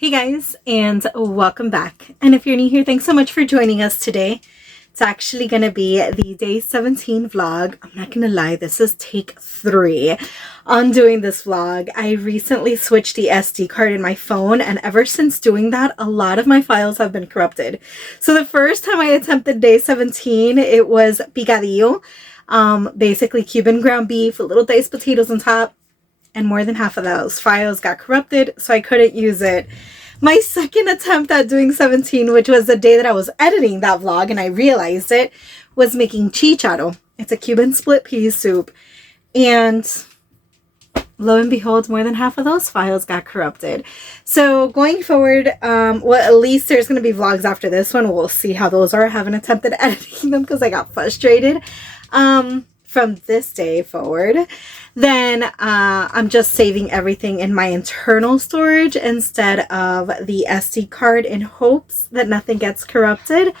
Hey guys, and welcome back. And if you're new here, thanks so much for joining us today. It's actually going to be the day 17 vlog. I'm not going to lie, this is take 3 on doing this vlog. I recently switched the SD card in my phone, and ever since doing that, a lot of my files have been corrupted. So the first time I attempted day 17, it was picadillo, basically Cuban ground beef with little diced potatoes on top. And more than half of those files got corrupted, so I couldn't use it. My second attempt at doing 17, which was the day that I was editing that vlog and I realized it, was making chicharo. It's a Cuban split pea soup. And lo and behold, more than half of those files got corrupted. So going forward, well, at least there's going to be vlogs after this one. We'll see how those are. I haven't attempted editing them because I got frustrated. From this day forward, then I'm just saving everything in my internal storage instead of the SD card in hopes that nothing gets corrupted.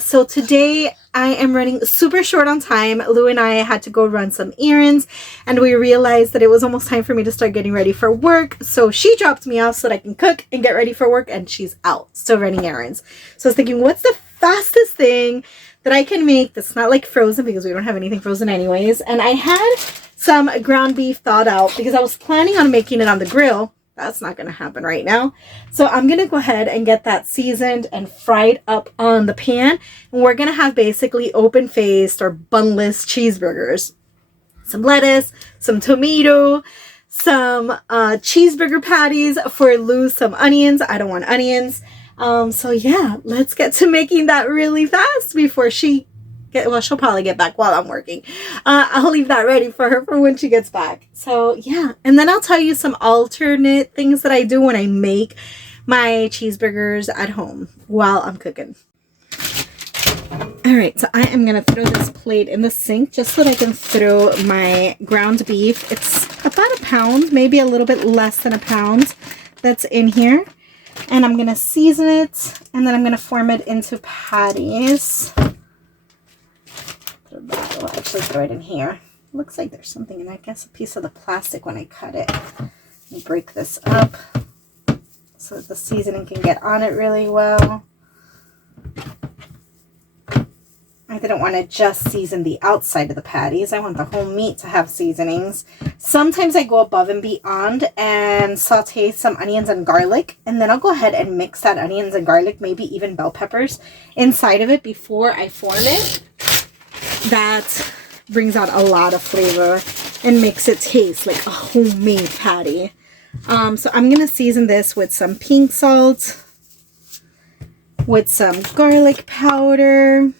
So today I am running super short on time. Lou and I had to go run some errands, and we realized that it was almost time for me to start getting ready for work. So she dropped me off so that I can cook and get ready for work, and she's out still running errands. So I was thinking, what's the fastest thing that I can make that's not like frozen, because we don't have anything frozen anyways. And I had some ground beef thawed out because I was planning on making it on the grill. That's not going to happen right now. So I'm going to go ahead and get that seasoned and fried up on the pan. And we're going to have basically open-faced or bunless cheeseburgers. Some lettuce, some tomato, some cheeseburger patties for Lou, some onions. I don't want onions. So yeah, let's get to making that really fast before she'll probably get back while I'm working. I'll leave that ready for her for when she gets back. So yeah, and then I'll tell you some alternate things that I do when I make my cheeseburgers at home while I'm cooking. All right, so I am going to throw this plate in the sink just so that I can throw my ground beef. It's about a pound, maybe a little bit less than a pound that's in here. And I'm going to season it, and then I'm going to form it into patties. I'll actually throw it in here. Looks like there's something in, I guess, a piece of the plastic when I cut it. Let me break this up so that the seasoning can get on it really well. I didn't want to just season the outside of the patties. I want the whole meat to have seasonings. Sometimes I go above and beyond and saute some onions and garlic. And then I'll go ahead and mix that onions and garlic, maybe even bell peppers, inside of it before I form it. That brings out a lot of flavor and makes it taste like a homemade patty. So I'm going to season this with some pink salt, with some garlic powder,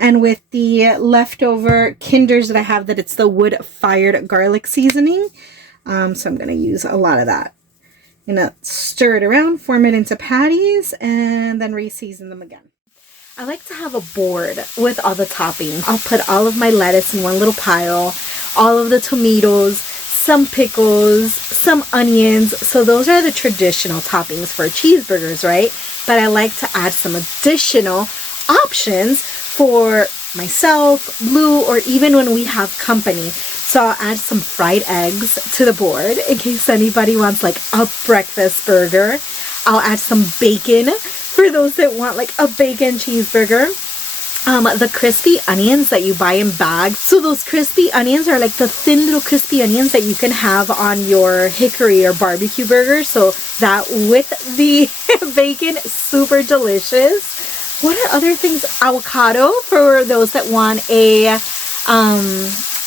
and with the leftover Kinders that I have, that it's the wood-fired garlic seasoning. So I'm going to use a lot of that. I'm going to stir it around, form it into patties, and then re-season them again. I like to have a board with all the toppings. I'll put all of my lettuce in one little pile, all of the tomatoes, some pickles, some onions. So those are the traditional toppings for cheeseburgers, right? But I like to add some additional options for myself, Lou, or even when we have company. So I'll add some fried eggs to the board in case anybody wants like a breakfast burger. I'll add some bacon for those that want like a bacon cheeseburger. The crispy onions that you buy in bags. So those crispy onions are like the thin little crispy onions that you can have on your hickory or barbecue burger. So that with the bacon, super delicious. What are other things? Avocado for those that want a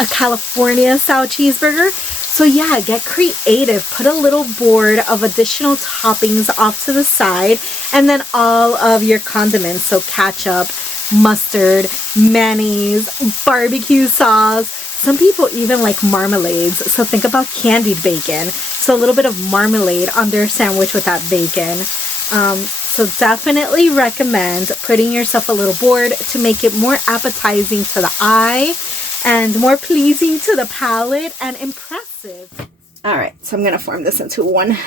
California style cheeseburger. So yeah, get creative. Put a little board of additional toppings off to the side, and then all of your condiments. So ketchup, mustard, mayonnaise, barbecue sauce. Some people even like marmalades. So think about candied bacon. So a little bit of marmalade on their sandwich with that bacon. So definitely recommend putting yourself a little board to make it more appetizing to the eye and more pleasing to the palate and impressive. All right, so I'm going to form this into one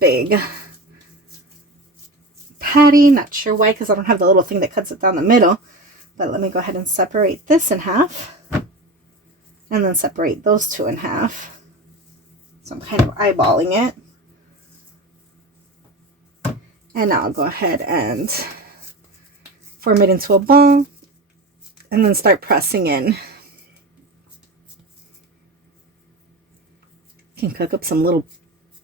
big patty. Not sure why, because I don't have the little thing that cuts it down the middle. But let me go ahead and separate this in half. And then separate those two in half. So I'm kind of eyeballing it. And now I'll go ahead and form it into a ball and then start pressing in. You can cook up some little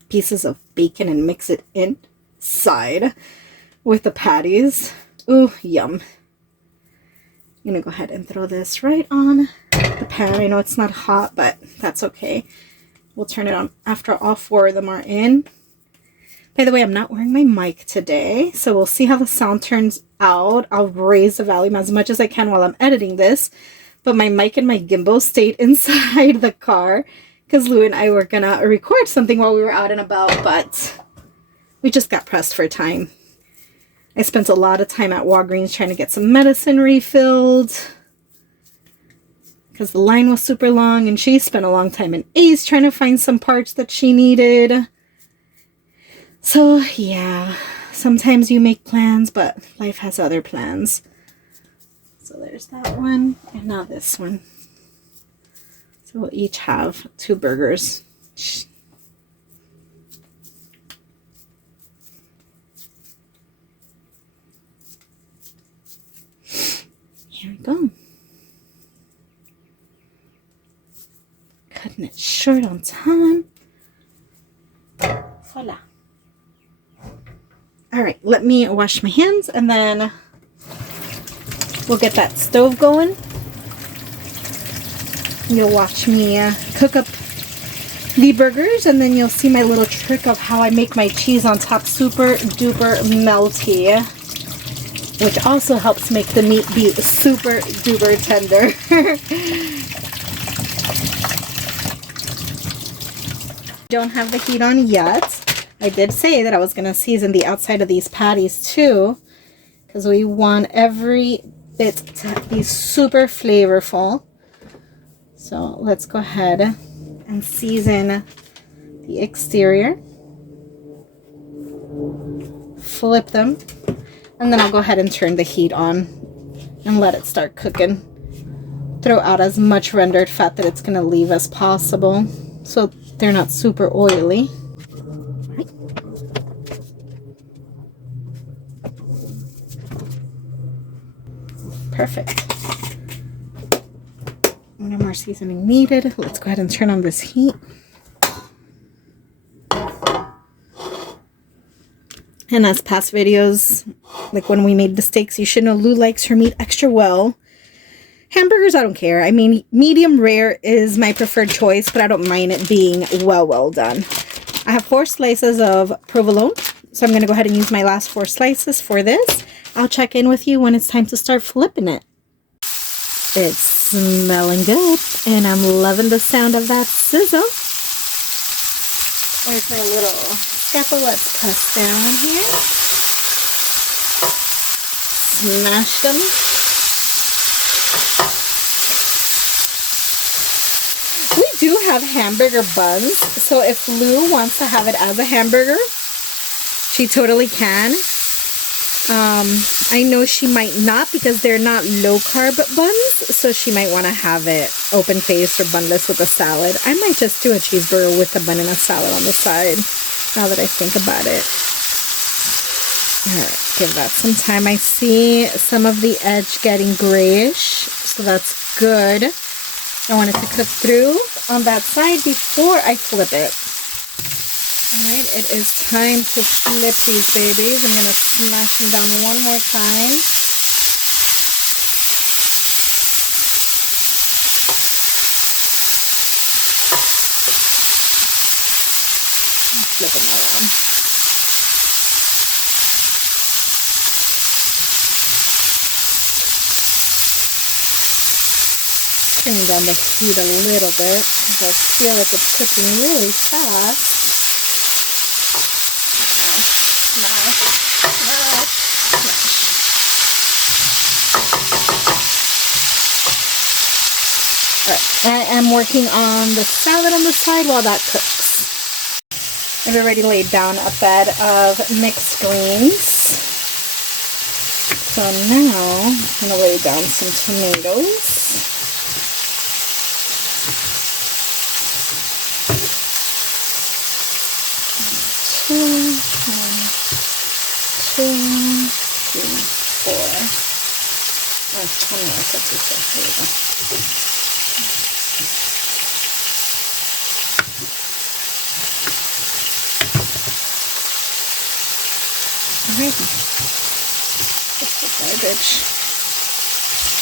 pieces of bacon and mix it inside with the patties. Ooh, yum. I'm gonna go ahead and throw this right on the pan. I know it's not hot, but that's okay. We'll turn it on after all 4 of them are in. By the way, I'm not wearing my mic today, so we'll see how the sound turns out. I'll raise the volume as much as I can while I'm editing this, but my mic and my gimbal stayed inside the car because Lou and I were gonna record something while we were out and about, but we just got pressed for time. I spent a lot of time at Walgreens trying to get some medicine refilled because the line was super long, and she spent a long time in Ace trying to find some parts that she needed. So yeah, sometimes you make plans, but life has other plans. So there's that one, and now this one. So we'll each have 2 burgers. Here we go. Cutting it short on time. Voila. All right, let me wash my hands and then we'll get that stove going. You'll watch me cook up the burgers, and then you'll see my little trick of how I make my cheese on top super duper melty, which also helps make the meat be super duper tender. Don't have the heat on yet. I did say that I was going to season the outside of these patties too, because we want every bit to be super flavorful. So let's go ahead and season the exterior. Flip them, and then I'll go ahead and turn the heat on and let it start cooking. Throw out as much rendered fat that it's going to leave as possible so they're not super oily. Perfect. No more seasoning needed. Let's go ahead and turn on this heat. And as past videos, like when we made the steaks, you should know Lou likes her meat extra well. Hamburgers, I don't care. I mean, medium rare is my preferred choice, but I don't mind it being well done. I have 4 slices of provolone, so I'm going to go ahead and use my last 4 slices for this. I'll check in with you when it's time to start flipping it. It's smelling good, and I'm loving the sound of that sizzle. Where's my little scalpel? Let's press down here. Smash them. We do have hamburger buns, so if Lou wants to have it as a hamburger, she totally can. I know she might not because they're not low-carb buns, so she might want to have it open-faced or bunless with a salad. I might just do a cheeseburger with a bun and a salad on the side, now that I think about it. Alright, give that some time. I see some of the edge getting grayish, so that's good. I want it to cook through on that side before I flip it. Alright, it is time to flip these babies. I'm going to smash them down one more time. Flip it around. Turning down the heat a little bit because I feel like it's cooking really fast. I am working on the salad on the side while that cooks. I've already laid down a bed of mixed greens. So now I'm going to lay down some tomatoes. I'm gonna put this in. There we go. Alrighty. Put the garbage.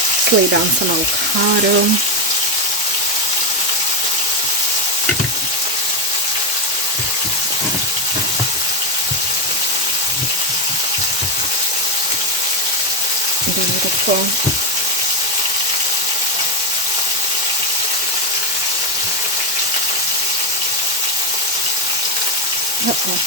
Just lay down some avocado. Beautiful. Uh-oh.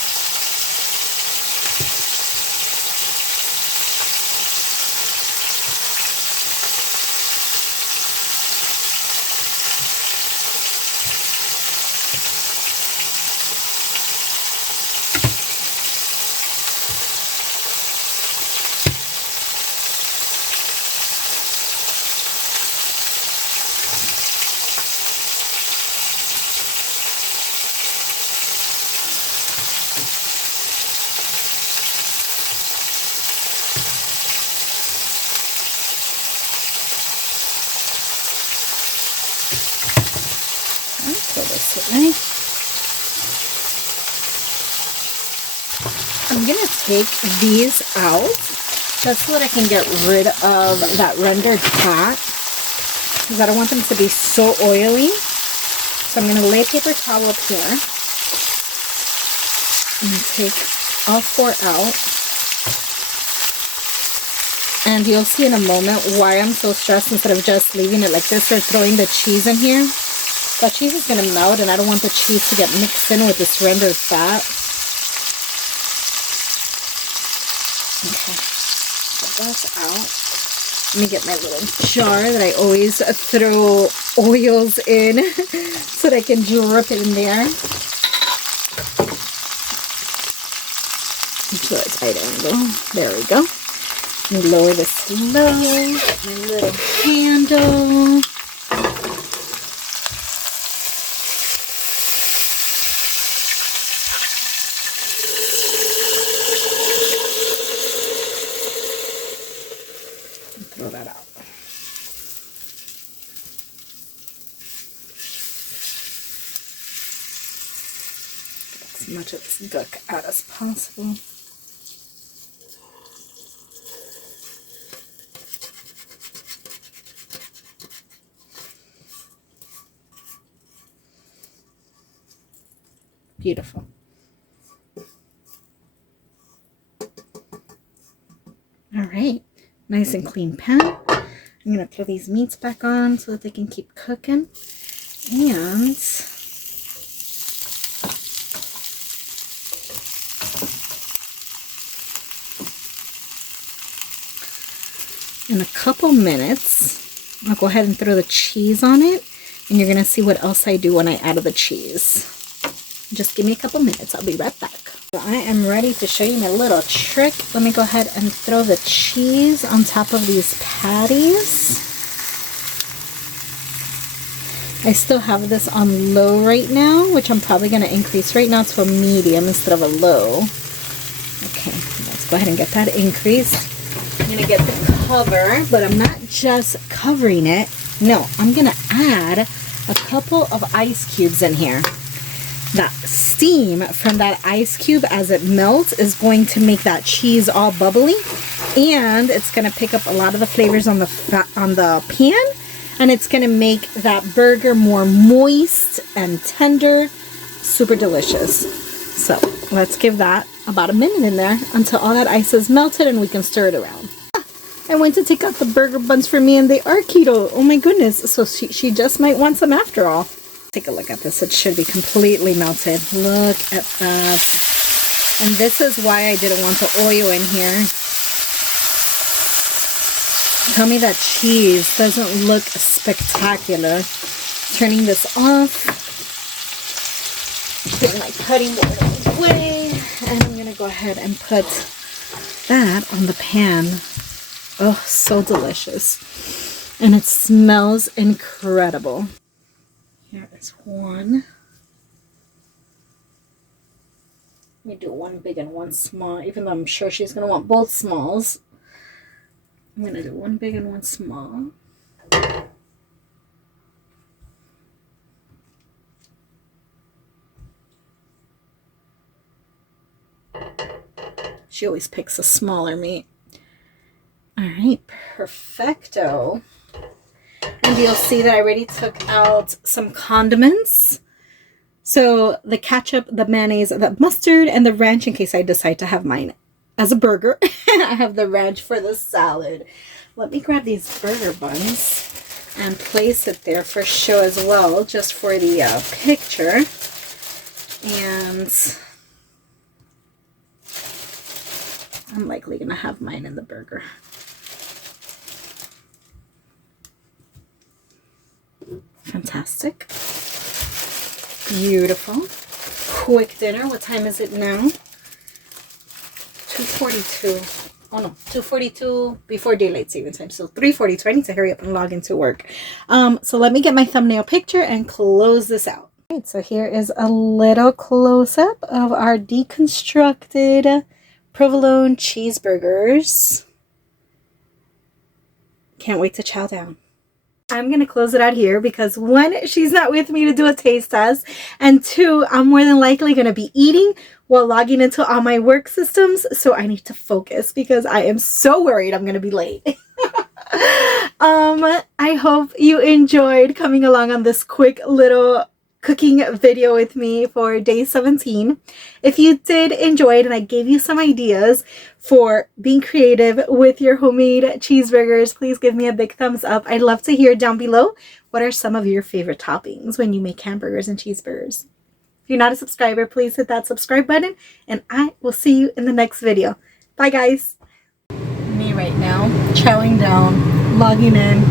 Throw this away. I'm gonna take these out just so that I can get rid of that rendered fat, because I don't want them to be so oily. So I'm gonna lay a paper towel up here and take all 4 out. And you'll see in a moment why I'm so stressed instead of just leaving it like this or throwing the cheese in here. That cheese is going to melt, and I don't want the cheese to get mixed in with this rendered fat. Okay, so that's out. Let me get my little jar that I always throw oils in so that I can drip it in there. To a tight angle. There we go. Let me lower this low. My little handle. Throw that out. Get as much of this duck out as possible. Beautiful. All right. Nice and clean pan. I'm going to throw these meats back on so that they can keep cooking. And in a couple minutes, I'll go ahead and throw the cheese on it. And you're going to see what else I do when I add the cheese. Just give me a couple minutes. I'll be right back. So I am ready to show you my little trick. Let me go ahead and throw the cheese on top of these patties. I still have this on low right now, which I'm probably going to increase right now to a medium instead of a low. Okay, let's go ahead and get that increased. I'm going to get the cover, but I'm not just covering it. No, I'm going to add a couple of ice cubes in here. That steam from that ice cube as it melts is going to make that cheese all bubbly, and it's going to pick up a lot of the flavors on the pan, and it's going to make that burger more moist and tender, super delicious. So let's give that about a minute in there until all that ice is melted and we can stir it around. I went to take out the burger buns for me and they are keto. Oh my goodness. So she just might want some after all. Take a look at this. It should be completely melted. Look at that. And this is why I didn't want the oil in here. Tell me that cheese doesn't look spectacular. Turning this off. Put my cutting board away. And I'm going to go ahead and put that on the pan. Oh, so delicious. And it smells incredible. Here is one. Let me do one big and one small, even though I'm sure she's going to want both smalls. I'm gonna do one big and one small. She always picks a smaller meat. All right, perfecto. And you'll see that I already took out some condiments. So the ketchup, the mayonnaise, the mustard, and the ranch in case I decide to have mine as a burger. I have the ranch for the salad. Let me grab these burger buns and place it there for show as well, just for the picture. And I'm likely going to have mine in the burger. Fantastic. Beautiful. Quick dinner. What time is it now? 2:42. Oh no, 2:42 before daylight saving time. So 3:42. I need to hurry up and log into work. So let me get my thumbnail picture and close this out. All right, so here is a little close-up of our deconstructed provolone cheeseburgers. Can't wait to chow down. I'm going to close it out here because 1, she's not with me to do a taste test, and 2, I'm more than likely going to be eating while logging into all my work systems, so I need to focus because I am so worried I'm going to be late. I hope you enjoyed coming along on this quick little cooking video with me for day 17. If you did enjoy it and I gave you some ideas for being creative with your homemade cheeseburgers, please give me a big thumbs up. I'd love to hear down below what are some of your favorite toppings when you make hamburgers and cheeseburgers. If you're not a subscriber, please hit that subscribe button and I will see you in the next video. Bye guys. Me right now, chowing down, logging in,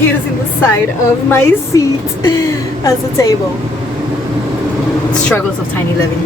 using the side of my seat as a table. Struggles of tiny living.